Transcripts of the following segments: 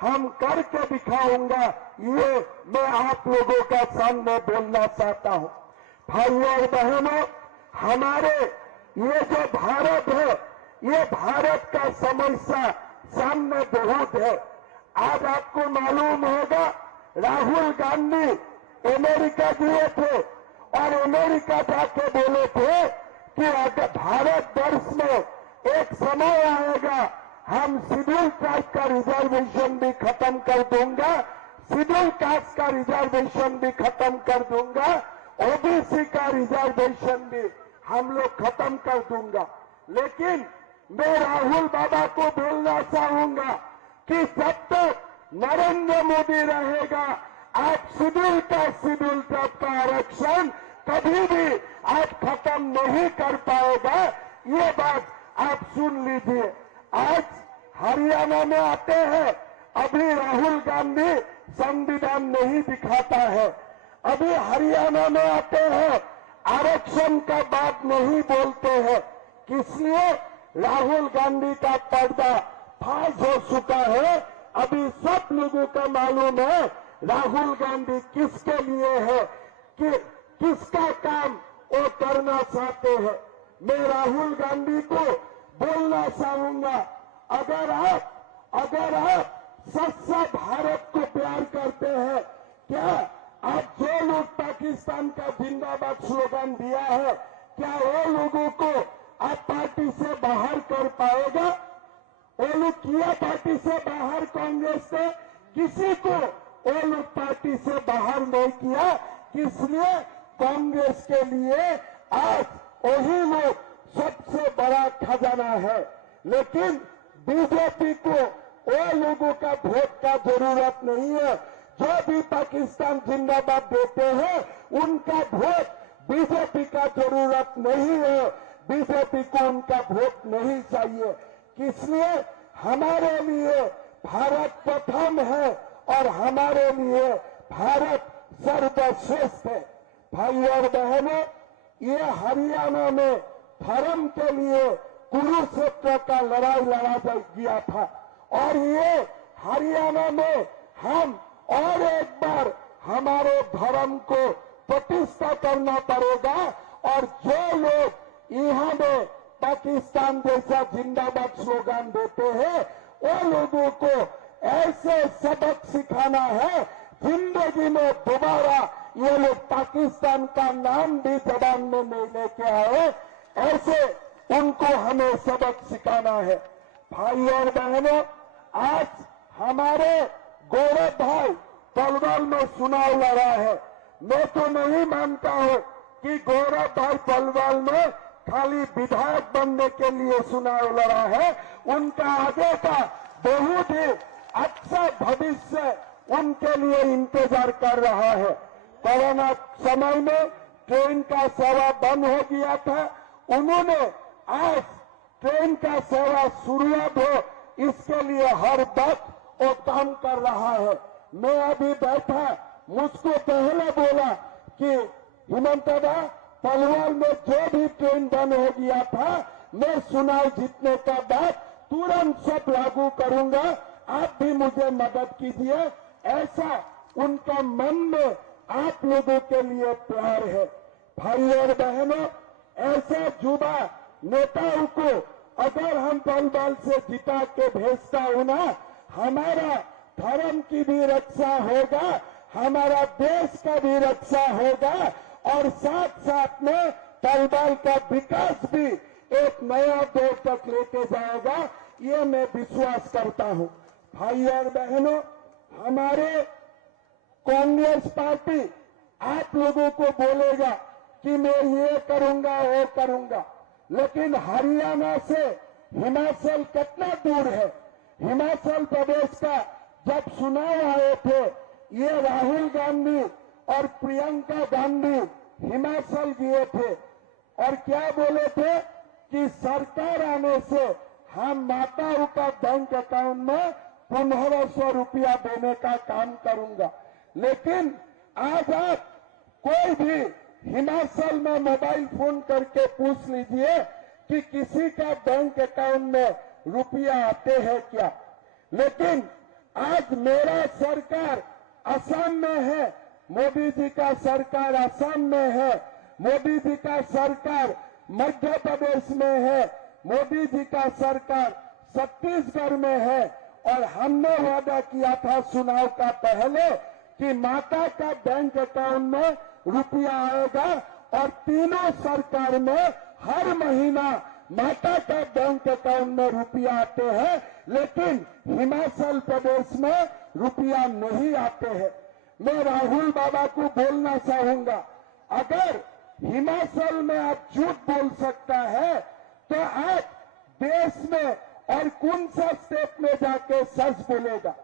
हम करके दिखाऊंगा, ये मैं आप लोगों का सामने बोलना चाहता हूं। भाइयों और बहनों, हमारे ये जो भारत है, ये भारत का समस्या सामने बहुत है। आज आपको मालूम होगा, राहुल गांधी अमेरिका गए थे और अमेरिका जाके बोले थे कि अगर भारत वर्ष में एक समय आएगा, हम शेड्यूल ट्राइब का रिजर्वेशन भी खत्म कर दूंगा, शेड्यूल कास्ट का रिजर्वेशन भी खत्म कर दूंगा, ओबीसी का रिजर्वेशन भी हम लोग खत्म कर दूंगा। लेकिन मैं राहुल बाबा को बोलना चाहूंगा कि जब तक नरेंद्र मोदी रहेगा, आप शेड्यूल ट्राइब का आरक्षण कभी भी आप खत्म नहीं कर पाएगा। ये बात आप सुन लीजिए। आज हरियाणा में आते हैं, अभी राहुल गांधी संविधान नहीं दिखाता है। अभी हरियाणा में आते हैं, आरक्षण का बात नहीं बोलते हैं। किसलिए? राहुल गांधी का पर्दा फाश हो चुका है। अभी सब लोगों का मालूम है राहुल गांधी किसके लिए है, कि किसका काम वो करना चाहते हैं। मैं राहुल गांधी को बोलना चाहूंगा, अगर आप सच्चा भारत को प्यार करते हैं, क्या आप जो लोग पाकिस्तान का जिंदाबाद स्लोगन दिया है, क्या वो लोगों को आप पार्टी से बाहर कर पाएगा? वो लोग किया पार्टी से बाहर कांग्रेस से, किसी को वो लोग पार्टी से बाहर नहीं किया। किसलिए? कांग्रेस के लिए आज वही लोग सबसे बड़ा खजाना है। लेकिन बीजेपी को वो लोगों का वोट का जरूरत नहीं है। जो भी पाकिस्तान जिंदाबाद देते हैं, उनका वोट बीजेपी का जरूरत नहीं है। बीजेपी को उनका वोट नहीं चाहिए। किसलिए? हमारे लिए भारत प्रथम है और हमारे लिए भारत सर्वश्रेष्ठ है। भाई और बहनों, ये हरियाणा में धर्म के लिए कुरुक्षेत्र का लड़ाई लड़ा गया था और ये हरियाणा में हम और एक बार हमारे धर्म को प्रतिष्ठा करना पड़ेगा। और जो लोग यहाँ में पाकिस्तान जैसा जिंदाबाद स्लोगन देते हैं, वो लोगों को ऐसे सबक सिखाना है, जिंदगी में दोबारा ये लोग पाकिस्तान का नाम भी जबान में नहीं लेके आए, ऐसे उनको हमें सबक सिखाना है। भाई और बहनों, आज हमारे गौरव भाई पलवल में चुनाव लड़ा है। मैं तो नहीं मानता हूं कि गौरव भाई पलवल में खाली विधायक बनने के लिए चुनाव लड़ा है। उनका आगे का बहुत ही अच्छा भविष्य उनके लिए इंतजार कर रहा है। कोरोना समय में ट्रेन का सेवा बंद हो गया था, उन्होंने आज ट्रेन का सेवा शुरुआत हो, इसके लिए हर वक्त वो काम कर रहा है। मैं अभी बैठा, मुझको पहले बोला कि हिमंतदा पलवल में जो भी ट्रेन बंद हो गया था, मैं चुनाव जीतने का बाद तुरंत सब लागू करूंगा, आप भी मुझे मदद कीजिए। ऐसा उनका मन में आप लोगों के लिए प्यार है। भाई और बहनों, ऐसे युवा नेताओं को अगर हम पलवल से जिता के भेजता हूं ना, हमारा धर्म की भी रक्षा होगा, हमारा देश का भी रक्षा होगा और साथ साथ में पलवल का विकास भी एक नया दौर तक लेके जाएगा, ये मैं विश्वास करता हूं। भाई और बहनों, हमारे कांग्रेस पार्टी आप लोगों को बोलेगा कि मैं ये करूंगा वो करूंगा, लेकिन हरियाणा से हिमाचल कितना दूर है। हिमाचल प्रदेश का जब चुनाव आए थे, ये राहुल गांधी और प्रियंका गांधी हिमाचल गए थे और क्या बोले थे कि सरकार आने से हम माताओं का बैंक अकाउंट में 1500 रुपया देने का काम करूंगा। लेकिन आज आप कोई भी हिमाचल में मोबाइल फोन करके पूछ लीजिए कि किसी का बैंक अकाउंट में रुपया आते हैं क्या। लेकिन आज मेरा सरकार असम में है, मोदी जी का सरकार असम में है, मोदी जी का सरकार मध्य प्रदेश में है, मोदी जी का सरकार छत्तीसगढ़ में है। और हमने वादा किया था चुनाव का पहले कि माता का बैंक अकाउंट में रुपया आएगा और तीनों सरकार में हर महीना माता का बैंक अकाउंट में रुपया आते हैं, लेकिन हिमाचल प्रदेश में रुपया नहीं आते हैं। मैं राहुल बाबा को बोलना चाहूंगा, अगर हिमाचल में आप झूठ बोल सकता है तो आप देश में और कौन सा स्टेट में जाके सच बोलेगा।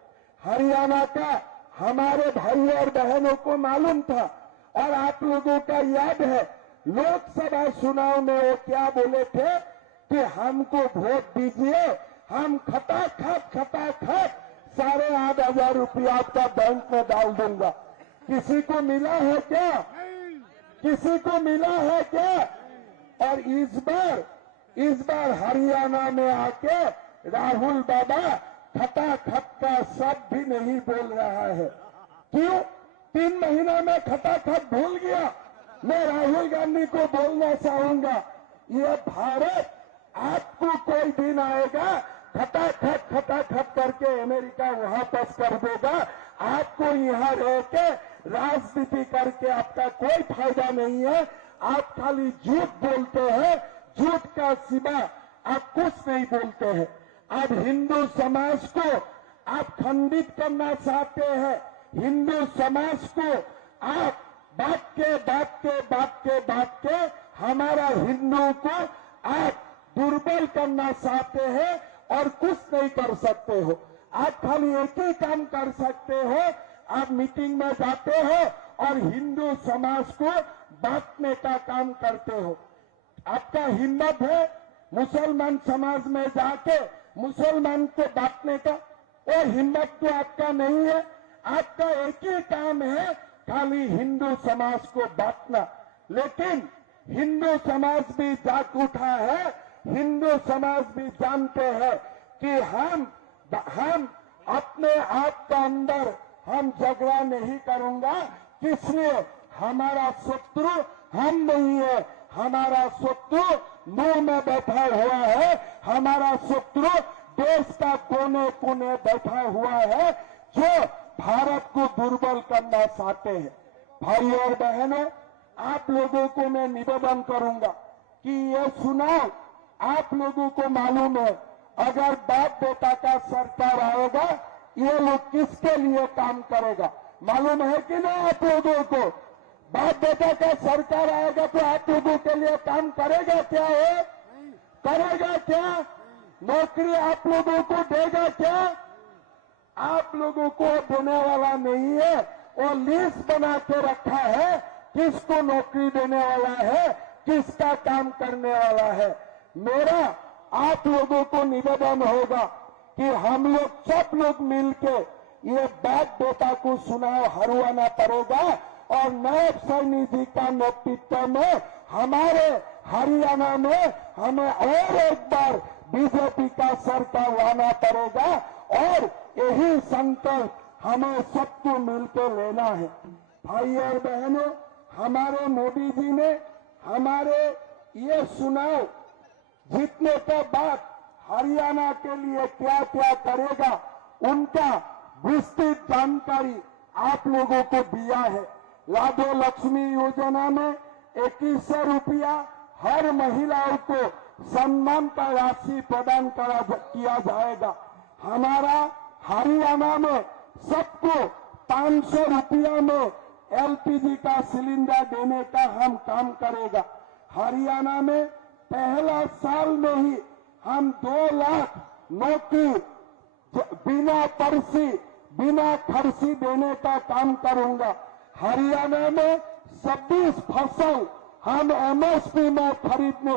हरियाणा का हमारे भाई और बहनों को मालूम था और आप लोगों का याद है लोकसभा चुनाव में वो क्या बोले थे कि हमको वोट दीजिए, हम खटाखट 8,500 रुपया आपका बैंक में डाल दूंगा। किसी को मिला है क्या? किसी को मिला है क्या? और इस बार हरियाणा में आके राहुल बाबा खटाखट का शब्द भी नहीं बोल रहा है। क्यों? 3 महीना में खटाखट भूल गया। मैं राहुल गांधी को बोलना चाहूंगा, ये भारत आपको कोई दिन आएगा खटाखट करके अमेरिका वापस कर देगा। आपको यहाँ रह के राजनीति करके आपका कोई फायदा नहीं है। आप खाली झूठ बोलते हैं, झूठ का सिवा आप कुछ नहीं बोलते हैं। आप हिंदू समाज को आप खंडित करना चाहते हैं, हिंदू समाज को आप बात के हमारा हिंदू को आप दुर्बल करना चाहते हैं और कुछ नहीं कर सकते हो। आप खाली एक ही काम कर सकते हो, आप मीटिंग में जाते हो और हिंदू समाज को बांटने का काम करते हो। आपका हिम्मत है मुसलमान समाज में जाके मुसलमान को बांटने का? और हिम्मत तो आपका नहीं है। आपका एक ही काम है खाली हिंदू समाज को बांटना। लेकिन हिंदू समाज भी जाग उठा है, हिंदू समाज भी जानते हैं कि हम अपने आप का अंदर हम झगड़ा नहीं करूंगा। किसलिए? हमारा शत्रु हम नहीं है, हमारा शत्रु मुंह में बैठा हुआ है, हमारा शत्रु देश का कोने कोने बैठा हुआ है जो भारत को दुर्बल करना चाहते हैं। भाई और बहनों, आप लोगों को मैं निवेदन करूंगा कि ये चुनाव आप लोगों को मालूम है, अगर बाप बेटा का सरकार आएगा ये लोग किसके लिए काम करेगा मालूम है कि नहीं आप लोगों को? बाप बेटा का सरकार आएगा तो आप लोगों के लिए काम करेगा क्या है? करेगा क्या? नौकरी आप लोगों को देगा क्या? आप लोगों को देने वाला नहीं है। वो लिस्ट बना के रखा है किसको नौकरी देने वाला है, किसका काम करने वाला है। मेरा आप लोगों को निवेदन होगा कि हम लोग सब लोग मिलके ये बाप बेटा को चुनाव हरवाना पड़ेगा और नायब सैनी जी का नेतृत्व में हमारे हरियाणा में हमें और एक बार बीजेपी का सरकार लाना पड़ेगा और यही संकल्प हमें सबको मिलकर लेना है। भाई और बहनों, हमारे मोदी जी ने हमारे ये चुनाव जीतने के बाद हरियाणा के लिए क्या क्या करेगा उनका विस्तृत जानकारी आप लोगों को दिया है। लाडो लक्ष्मी योजना में 2100 रुपया हर महिलाओं को सम्मान का राशि प्रदान किया जाएगा। हमारा हरियाणा में सबको 500 रुपया में एलपीजी का सिलेंडर देने का हम काम करेगा। हरियाणा में पहला साल में ही हम 2 लाख नौकरी बिना पर्ची बिना खर्ची देने का काम करूंगा। हरियाणा में 26 फसल हम एमएसपी में खरीदने